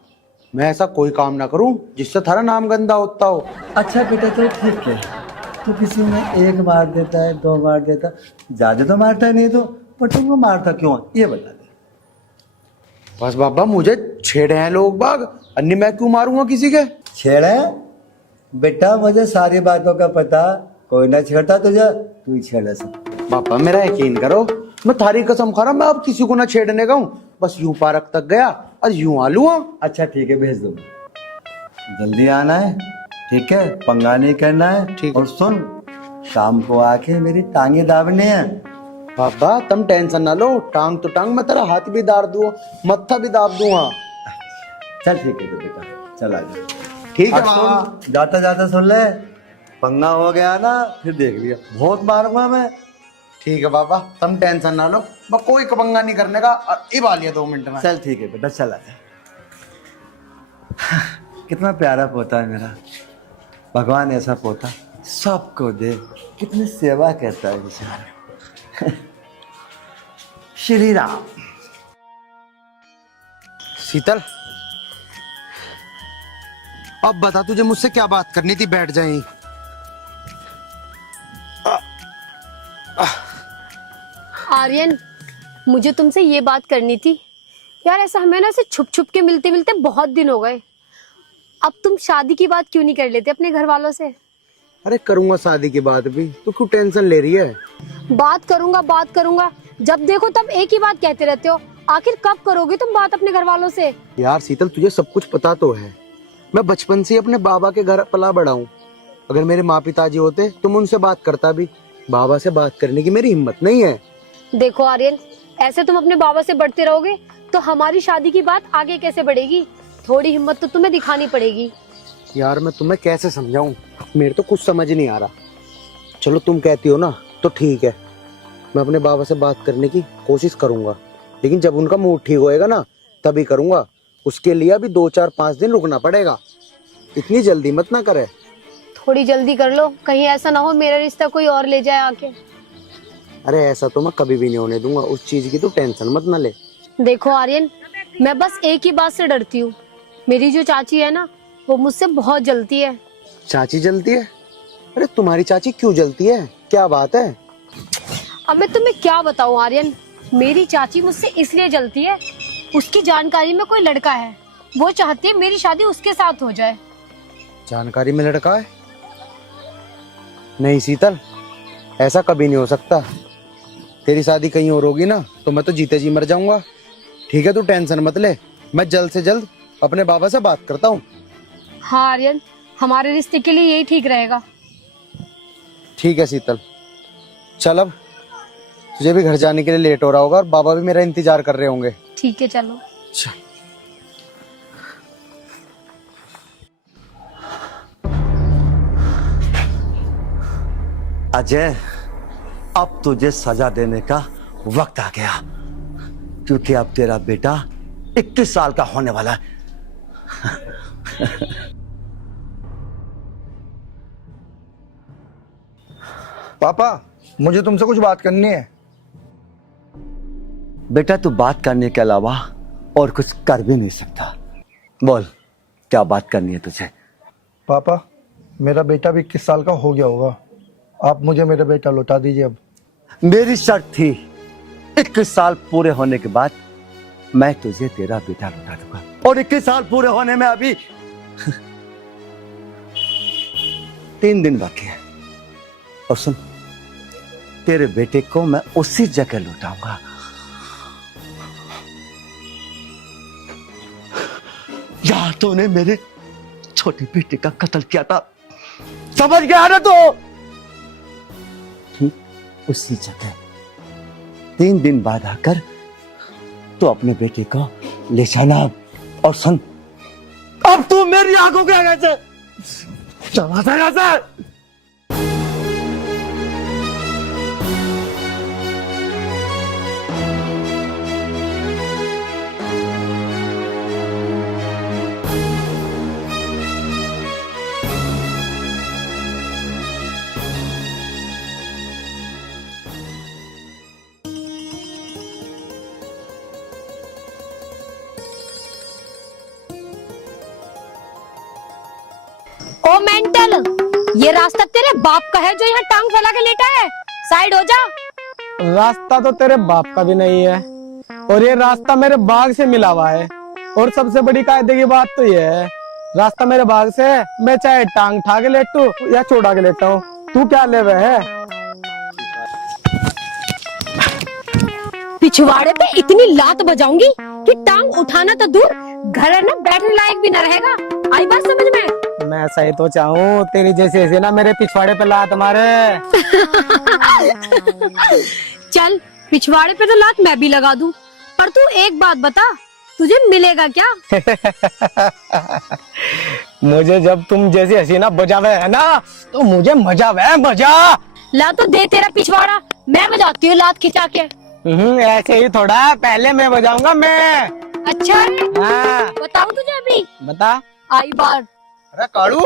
मैं ऐसा कोई काम ना करूं जिससे थारा नाम गंदा होता हो। अच्छा बेटा, तो ठीक है, तो किसी में एक मार देता है, दो मार देता, ज्यादा तो मारता नहीं तो, पर तुमको मारता क्यों, ये बता दे। बस बाबा मुझे छेड़े हैं लोग बाग, अन्य मैं क्यों मारूंगा किसी के? छेड़े? बेटा मुझे सारी बातों का पता, कोई ना छेड़ता तुझे, तू ही छेड़े सब। बाबा मेरा यकीन करो, मैं थारी कसम खा रहा, मैं अब किसी को ना छेड़ने का हूँ। बस यूं पार्क तक गया और यूं आ लूंगा। अच्छा ठीक है, भेज दो, जल्दी आना है, ठीक है, पंगा नहीं करना है। ठीक है। और सुन, शाम को आके मेरी टांगे दाबनी है। बाबा तुम टेंशन ना लो, टांग तो टांग, मैं तेरा हाथ भी दाब दूँ, मत्था भी दाब दूंगा। चल ठीक है तो बेटा, चल आ जा। ठीक है और बाबा। सुन, जाता जाता सुन ले, पंगा हो गया ना फिर देख लिया, बहुत मारूंगा मैं। ठीक है बाबा, तुम टेंशन ना लो, मैं कोई पंगा नहीं करने का। और इब आ लिया 2 मिनट में। चल ठीक है बेटा, चल आ जा। कितना प्यारा पोता है मेरा, भगवान ऐसा पोता सबको दे। कितनी सेवा करता है बेचारा। श्री राम। शीतल, अब बता तुझे मुझसे क्या बात करनी थी, बैठ जाए। आर्यन, मुझे तुमसे ये बात करनी थी यार। ऐसा हमें ना ऐसे छुप छुप के मिलते मिलते बहुत दिन हो गए। अब तुम शादी की बात क्यों नहीं कर लेते अपने घर वालों से? अरे करूंगा शादी की बात भी, तू क्यों टेंशन ले रही है? बात करूंगा, जब देखो तब एक ही बात कहते रहते हो। आखिर कब करोगे तुम बात अपने घर वालों से? यार शीतल, तुझे सब कुछ पता तो है, मैं बचपन से अपने बाबा के घर पला बड़ा हूँ। अगर मेरे माँ पिताजी होते तो मैं उनसे बात करता भी, बाबा से बात करने की मेरी हिम्मत नहीं है। देखो आर्यन, ऐसे तुम अपने बाबा से बढ़ते रहोगे तो हमारी शादी की बात आगे कैसे बढ़ेगी? थोड़ी हिम्मत तो तुम्हें दिखानी पड़ेगी। यार मैं तुम्हें कैसे समझाऊं, मेरे तो कुछ समझ नहीं आ रहा। चलो तुम कहती हो ना तो ठीक है, मैं अपने बाबा से बात करने की कोशिश करूंगा, लेकिन जब उनका मूड ठीक होएगा ना तभी करूंगा। उसके लिए अभी 2-4-5 दिन रुकना पड़ेगा, इतनी जल्दी मत ना करे। थोड़ी जल्दी कर लो, कहीं ऐसा ना हो मेरा रिश्ता कोई और ले जाए आके। अरे ऐसा तो मैं कभी भी नहीं होने दूंगा, उस चीज की तो टेंशन मत ना ले। देखो आर्यन, मैं बस एक ही बात से डरती हूँ, मेरी जो चाची है ना वो मुझसे बहुत जलती है। चाची जलती है? अरे तुम्हारी चाची क्यों जलती है, क्या बात है? अब मैं तुम्हें क्या बताऊँ आर्यन, मेरी चाची मुझसे इसलिए जलती है, उसकी जानकारी में कोई लड़का है, वो चाहती है मेरी शादी उसके साथ हो जाए। जानकारी में लड़का है? नहीं शीतल, ऐसा कभी नहीं हो सकता। तेरी शादी कहीं और होगी ना तो मैं तो जीते जी मर जाऊंगा। ठीक है, तू टेंशन मत ले, मैं जल्द से जल्द अपने बाबा से बात करता हूँ। हाँ आर्यन, हमारे रिश्ते के लिए यही ठीक रहेगा। ठीक है शीतल, चल अब तुझे भी घर जाने के लिए लेट हो रहा होगा और बाबा भी मेरा इंतजार कर रहे होंगे। ठीक है चलो। चल। अजय, अब तुझे सजा देने का वक्त आ गया, क्योंकि अब तेरा बेटा 21 साल का होने वाला है। पापा, मुझे तुमसे कुछ बात करनी है। बेटा, तू बात करने के अलावा और कुछ कर भी नहीं सकता। बोल, क्या बात करनी है तुझे? पापा, मेरा बेटा भी 21 साल का हो गया होगा, आप मुझे मेरा बेटा लौटा दीजिए। अब मेरी शर्त थी 21 साल पूरे होने के बाद मैं तुझे तेरा बेटा लौटा दूंगा, और 21 साल पूरे होने में अभी 3 दिन बाकी है। और सुन, तेरे बेटे को मैं उसी जगह लौटाऊंगा जहां तूने मेरे छोटे बेटे का कत्ल किया था। समझ गया ना तू? उसी जगह 3 दिन बाद आकर तो अपने बेटे को ले जाना। और सुन, अब तू मेरी आंखों के आगे से चला जा यहाँ से। ओ मेंटल, ये रास्ता तेरे बाप का है जो यहाँ टांग फैला के लेटा है, साइड हो जा। रास्ता तो तेरे बाप का भी नहीं है, और ये रास्ता मेरे बाग से मिला हुआ है। और सबसे बड़ी कायदे की बात तो ये है, रास्ता मेरे बाग से है, मैं चाहे टांग उठा के लेटू या छोड़ा के लेटा हूँ, तू क्या ले रहे है? पिछवाड़े पे इतनी लात बजाऊंगी कि टांग उठाना तो दूर, घर है ना बैठने लायक भी न रहेगा। आई बात समझ में? मैं सही तो चाहूँ, तेरी जैसे ऐसे ना मेरे पिछवाड़े पे लात मारे। चल, पिछवाड़े पे तो लात मैं भी लगा दूं, पर तू एक बात बता, तुझे मिलेगा क्या? मुझे जब तुम जैसी हसीना बजावे है ना तो मुझे मजा वे मजा। ला तो दे तेरा पिछवाड़ा, मैं बजाती हूँ लात खिंचा के। ऐसे ही थोड़ा, पहले मैं बजाऊंगा मैं। अच्छा है? हाँ। बताऊं तुझे अभी? बता। आई बार। अरे कालू,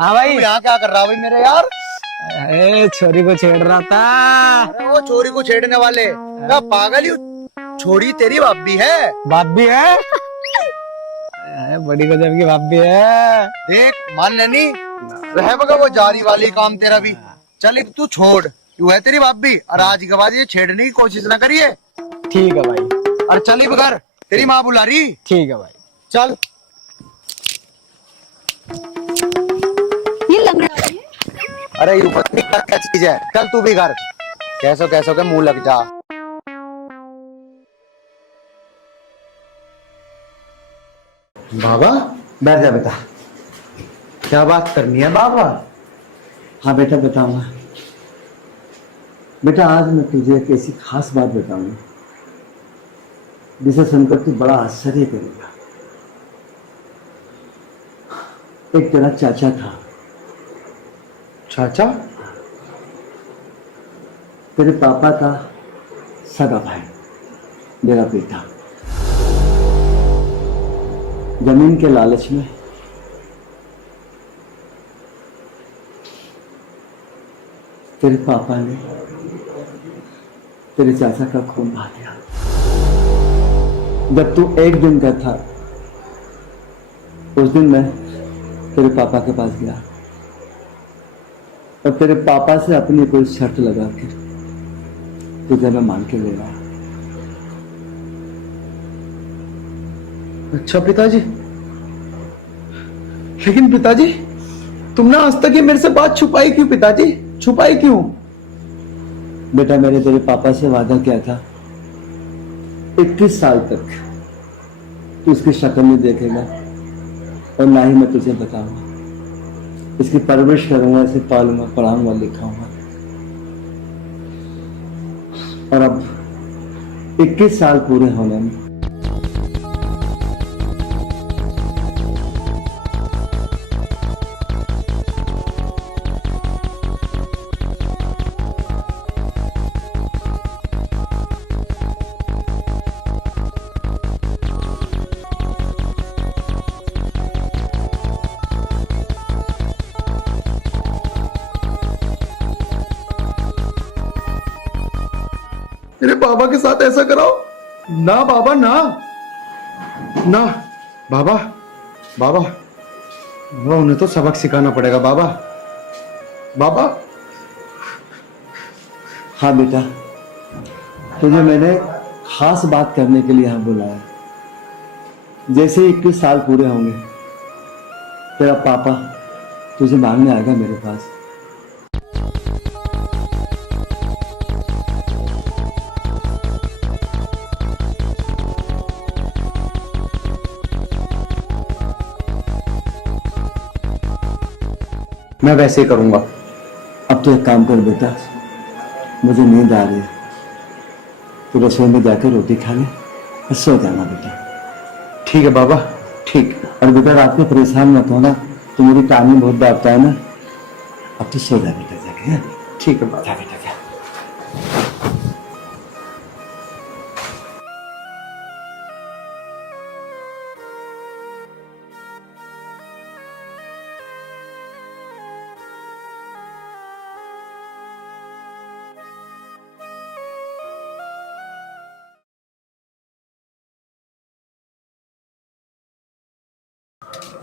हाँ भाई। यहाँ क्या कर रहा भाई मेरे यार? छोरी को छेड़ रहा था। अरे वो छोरी को छेड़ने वाले क्या पागल ही, छोरी तेरी बाप भी है। बाप भी है? बड़ी गजब की बाप भी है। देख मान लेनी रह बगा वो जारी वाली काम तेरा भी। चल एक तू छोड़, तू है तेरी बाप भी, और आज के बाद ये छेड़ने की कोशिश ना करिए। ठीक है भाई। और चली बगर, तेरी माँ बुला रही। ठीक है भाई, चल। ये लंगड़ा है। अरे यूं मत नहीं, क्या चीज है, चल तू भी घर। कैसो कैसो के मुंह लग जा। बाबा बैठ जा बेटा। क्या बात करनी है बाबा? हाँ बेटा बताऊंगा। बेटा आज मैं तुझे एक ऐसी खास बात बताऊंगा जिसे सुनकर तू बड़ा आश्चर्य करेगा। एक तेरा चाचा था। चाचा? तेरे पापा का सगा भाई, मेरा बेटा। जमीन के लालच में तेरे पापा ने तेरे चाचा का खून बहा दिया। जब तू 1 दिन का था उस दिन मैं तेरे पापा के पास गया और तेरे पापा से अपनी कोई शर्त लगा के तुझे मैं मान के ले आया। अच्छा पिताजी, लेकिन पिताजी तुमने आज तक ये मेरे से बात छुपाई क्यों? पिताजी छुपाई क्यों? बेटा मैंने तेरे पापा से वादा किया था 21 साल तक तू इसकी शक्ल नहीं देखेगा और ना ही मैं तुझे बताऊंगा। इसकी परवरिश करूंगा, इसे पालूंगा, पढ़ाऊंगा, लिखाऊंगा। और अब 21 साल पूरे होने में मेरे बाबा के साथ ऐसा कराओ ना बाबा, ना ना बाबा। बाबा बाबा उन्हें तो सबक सिखाना पड़ेगा बाबा। बाबा हाँ बेटा, तुझे मैंने खास बात करने के लिए यहाँ बुलाया। जैसे ही 21 साल पूरे होंगे तेरा पापा तुझे मांगने आएगा मेरे पास। मैं वैसे ही करूंगा। अब तो एक काम कर बेटा, मुझे नींद आ रही है, तू रसोई में जाकर रोटी खा ले और सो जाना बेटा। ठीक है बाबा, ठीक। और बेटा रात में परेशान मत होना, तो मेरी टाइमिंग बहुत दाबता है ना। अब तो सो जा बेटा जाके। हाँ? ठीक है बाबा। जा बेटा जा।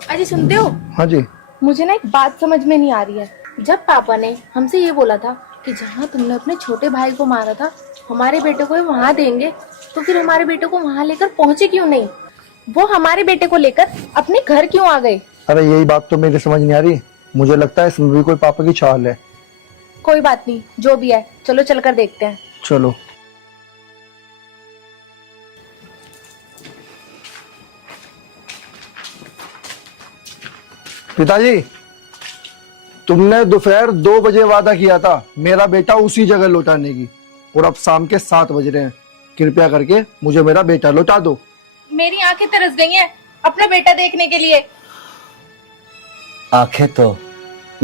अजी सुनते हो? हाँ जी। मुझे ना एक बात समझ में नहीं आ रही है। जब पापा ने हमसे ये बोला था कि जहाँ तुमने अपने छोटे भाई को मारा था हमारे बेटे को वहां देंगे, तो फिर हमारे बेटे को वहां लेकर पहुंचे क्यों नहीं? वो हमारे बेटे को लेकर अपने घर क्यों आ गए? अरे यही बात तो मेरी समझ नहीं आ रही। मुझे लगता है इसमें भी कोई पापा की चाल है। कोई बात नहीं, जो भी है चलो चलकर देखते हैं। चलो। पिताजी, तुमने दोपहर 2 बजे वादा किया था मेरा बेटा उसी जगह लौटाने की, और अब शाम के 7 बज रहे हैं। कृपया करके मुझे मेरा बेटा लौटा दो। मेरी आंखें तरस गई हैं अपना बेटा देखने के लिए। आंखें तो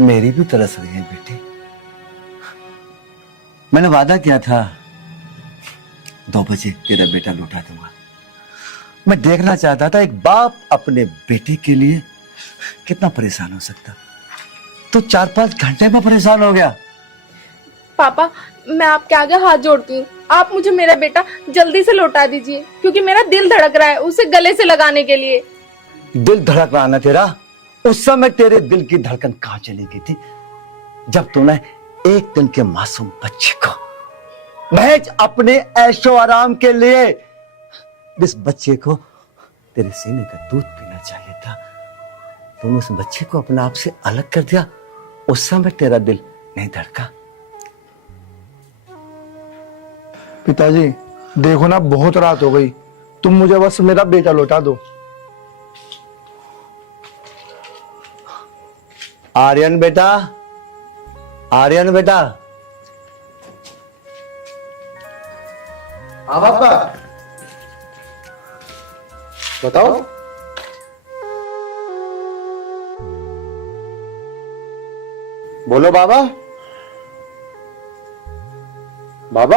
मेरी भी तरस रही है बेटी। मैंने वादा किया था 2 बजे तेरा बेटा लौटा दूंगा। मैं देखना चाहता था एक बाप अपने बेटे के लिए कितना परेशान हो सकता। तो 4-5 घंटे में परेशान हो गया। पापा मैं आपके आगे हाथ जोड़ती हूँ, आप मुझे मेरा बेटा जल्दी से लौटा दीजिए, क्योंकि मेरा दिल धड़क रहा है उसे गले से लगाने के लिए। दिल धड़क रहा ना तेरा? उस समय तेरे दिल की धड़कन कहां चली गई थी जब तूने एक दिन के मासूम बच्चे को महज अपने ऐशो आराम के लिए, जिस बच्चे को तेरे सीने का दूध पीना चाहिए था, तूने उस बच्चे को अपने आप से अलग कर दिया। उस समय तेरा दिल नहीं धड़का? पिताजी देखो ना, बहुत रात हो गई, तुम मुझे बस मेरा बेटा लौटा दो। आर्यन बेटा, आर्यन बेटा। हाँ पापा, बताओ। बोलो बाबा। बाबा,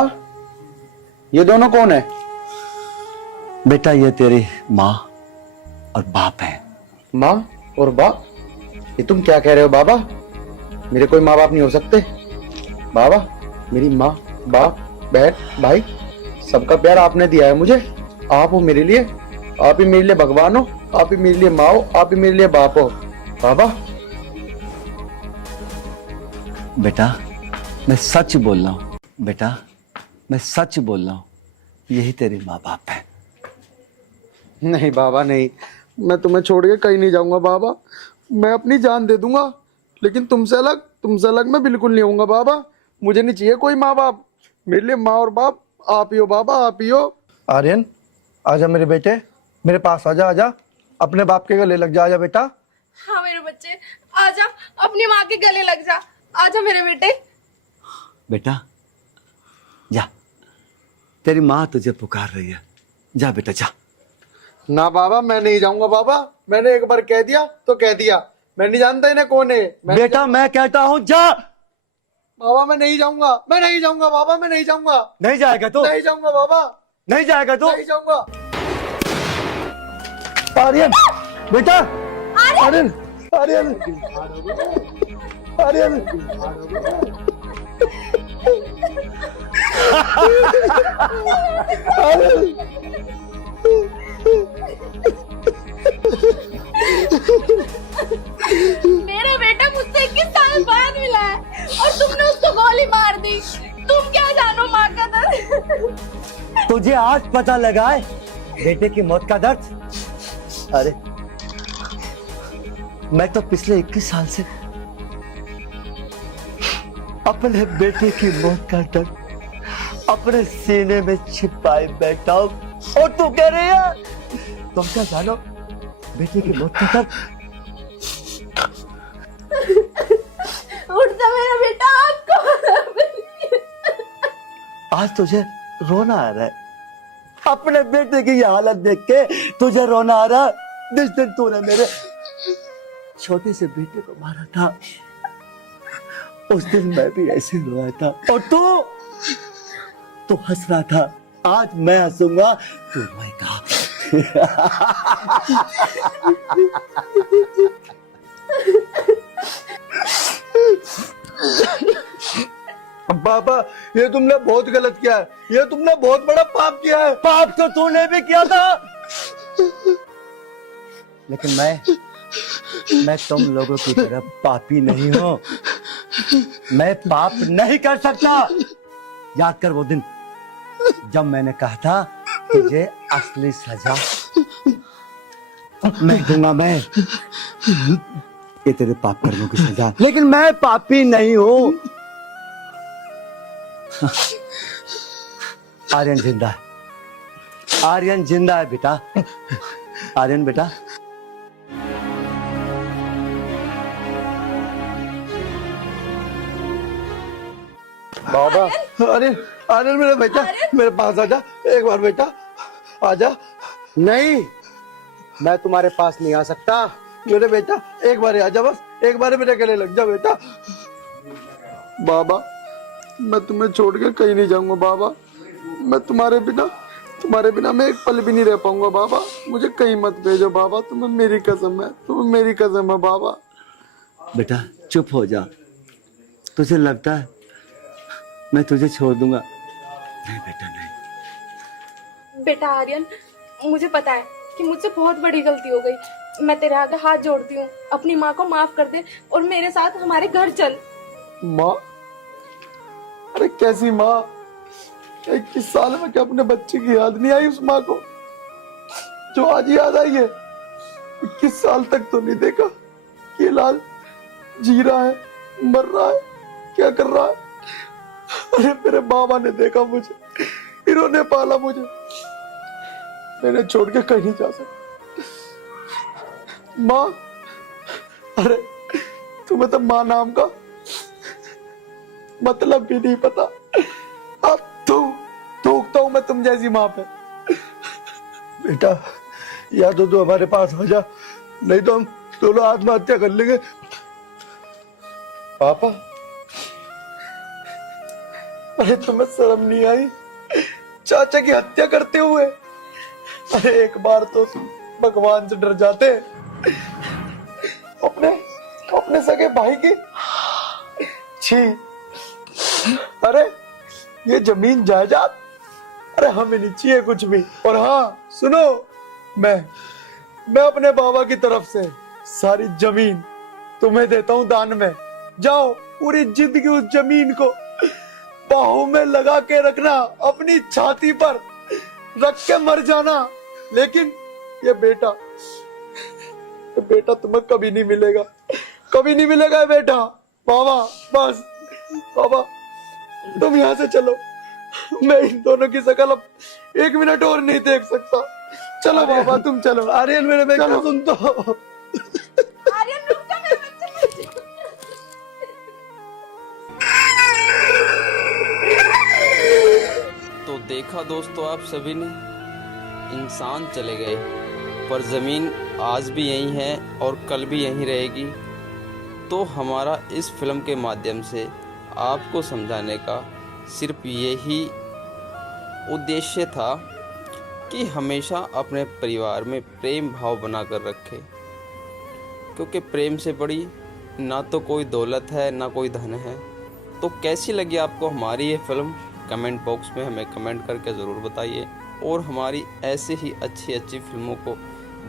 ये दोनों कौन है? बेटा ये तेरी माँ और बाप है। माँ और बाप? ये तुम क्या कह रहे हो बाबा? मेरे कोई माँ बाप नहीं हो सकते। बाबा, मेरी माँ, बाप, बहन, भाई, सबका प्यार आपने दिया है मुझे। आप हो मेरे लिए, आप ही मेरे लिए भगवान हो, आप ही मेरे लिए माँ हो, आप ही मेरे लिए बाप हो। बाबा, बेटा मैं सच बोल रहा हूँ, बेटा मैं सच बोल रहा हूँ, यही तेरे माँ बाप है। नहीं बाबा नहीं, मैं तुम्हें छोड़ के कहीं नहीं जाऊंगा बाबा। मैं अपनी जान दे दूंगा, लेकिन तुमसे अलग मैं बिल्कुल नहीं होऊंगा बाबा। मुझे नहीं चाहिए कोई माँ बाप, मेरे लिए माँ और बाप आप ही हो बाबा, आप ही हो। आर्यन, आजा मेरे बेटे, मेरे पास आजा, आजा अपने बाप के गले लग जा, आजा बेटा। हाँ मेरे बच्चे, आजा अपनी माँ के गले लग जा, आजा मेरे बेटे। बेटा जा, तेरी माँ तुझे पुकार रही है, जा बेटा जा। ना बाबा, मैं नहीं जाऊंगा बाबा। मैंने एक बार कह दिया तो कह दिया, मैं नहीं जानता इन्हें कौन है। बेटा मैं कहता हूँ जा। बाबा मैं नहीं जाऊंगा, मैं नहीं जाऊंगा बाबा, मैं नहीं जाऊंगा। नहीं जाएगा तो? नहीं जाऊंगा बाबा, नहीं जाएगा तो? नहीं जाऊंगा। आर्यन बेटा, आर्यन, आर्यन, आर्यन। मेरा बेटा मुझसे 21 साल बाद मिला है और तुमने उसको गोली मार दी। तुम क्या जानो माँ का दर्द। तुझे आज पता लगा है बेटे की मौत का दर्द? अरे मैं तो पिछले 21 साल से अपने बेटे की मौत का दर्द अपने सीने में छिपाए बैठा हूं, और तू कह रही है तुम क्या जानो बेटे की मौत का दर्द? उठ जा मेरा बेटा, आपको आज तुझे रोना आ रहा है, अपने बेटे की ये हालत देख के तुझे रोना आ रहा है। जिस दिन तूने मेरे छोटे से बेटे को मारा था, उस दिन मैं भी ऐसे रोया था, और तू हंस रहा था। आज मैं हंसूंगा, तू रोएगा। पापा ये तुमने बहुत गलत किया है, ये तुमने बहुत बड़ा पाप किया है। पाप तो तूने भी किया था, लेकिन मैं तुम लोगों की तरह पापी नहीं हूं। मैं पाप नहीं कर सकता। याद कर वो दिन जब मैंने कहा था तुझे असली सजा मैं दूंगा, मैं ये तेरे पाप कर्मों की सजा, लेकिन मैं पापी नहीं हूं। आर्यन जिंदा है, आर्यन जिंदा है बेटा। आर्यन बेटा, बाबा, अरे आर्यन मेरा बेटा, मेरे पास आजा एक बार बेटा, आजा। नहीं, मैं तुम्हारे पास नहीं आ सकता। मेरे बेटा एक बार आजा, बस एक बार मेरे गले लग जा बेटा। बाबा मैं तुम्हें छोड़ के कहीं नहीं जाऊंगा बाबा। मैं तुम्हारे बिना मैं एक पल भी नहीं रह पाऊंगा बाबा। मुझे कहीं मत भेजो बाबा, तुम्हें मेरी कसम है, तुम्हें मेरी कसम है बाबा। बेटा चुप हो जा। तुझे लगता है मैं तुझे छोड़ दूंगा? नहीं बेटा नहीं। बेटा आर्यन, मुझे पता है कि मुझसे बहुत बड़ी गलती हो गई। मैं तेरे आगे हाथ जोड़ती हूँ, अपनी माँ को माफ कर दे और मेरे साथ हमारे घर चल। माँ? अरे कैसी माँ? 21 साल में क्या अपने बच्चे की याद नहीं आई उस माँ को जो आज याद आई है? 21 साल तक तो नहीं देखा कि लाल जी रहा है, मर रहा है, क्या कर रहा है? अरे मेरे बाबा ने देखा मुझे, इन्होंने पाला मुझे, मैंने छोड़ के कहीं नहीं जा सकता। माँ, अरे तुम्हें तो माँ नाम का मतलब भी नहीं पता। अब थूकता हूं मैं तुम जैसी माँ पे। बेटा या तो तू हमारे पास आ जा, नहीं तो हम दोनों आत्महत्या कर लेंगे। पापा, अरे तुम्हें शर्म नहीं आई चाचा की हत्या करते हुए? अरे एक बार तो भगवान से डर जाते अपने सगे भाई की। छी, अरे ये जमीन जायदाद, अरे हमें नहीं चाहिए कुछ भी। और हाँ सुनो, मैं अपने बाबा की तरफ से सारी जमीन तुम्हें देता हूं दान में। जाओ पूरी जिंदगी उस जमीन को बाहों में लगा के रखना, अपनी छाती पर रख के मर जाना। लेकिन ये बेटा तुम्हें कभी नहीं मिलेगा, कभी नहीं मिलेगा ये बेटा। बाबा बस, बाबा तुम यहाँ से चलो, मैं इन दोनों की शक्ल अब 1 मिनट और नहीं देख सकता। चलो बाबा तुम चलो। आर्यन मेरे बेटे सुन तो। आर्यन रुक जा, मेरे बच्चे। तो देखा दोस्तों आप सभी ने, इंसान चले गए पर ज़मीन आज भी यहीं है और कल भी यहीं रहेगी। तो हमारा इस फिल्म के माध्यम से आपको समझाने का सिर्फ यही उद्देश्य था कि हमेशा अपने परिवार में प्रेम भाव बनाकर रखें, क्योंकि प्रेम से बड़ी ना तो कोई दौलत है ना कोई धन है। तो कैसी लगी आपको हमारी ये फिल्म, कमेंट बॉक्स में हमें कमेंट करके ज़रूर बताइए। और हमारी ऐसे ही अच्छी अच्छी फिल्मों को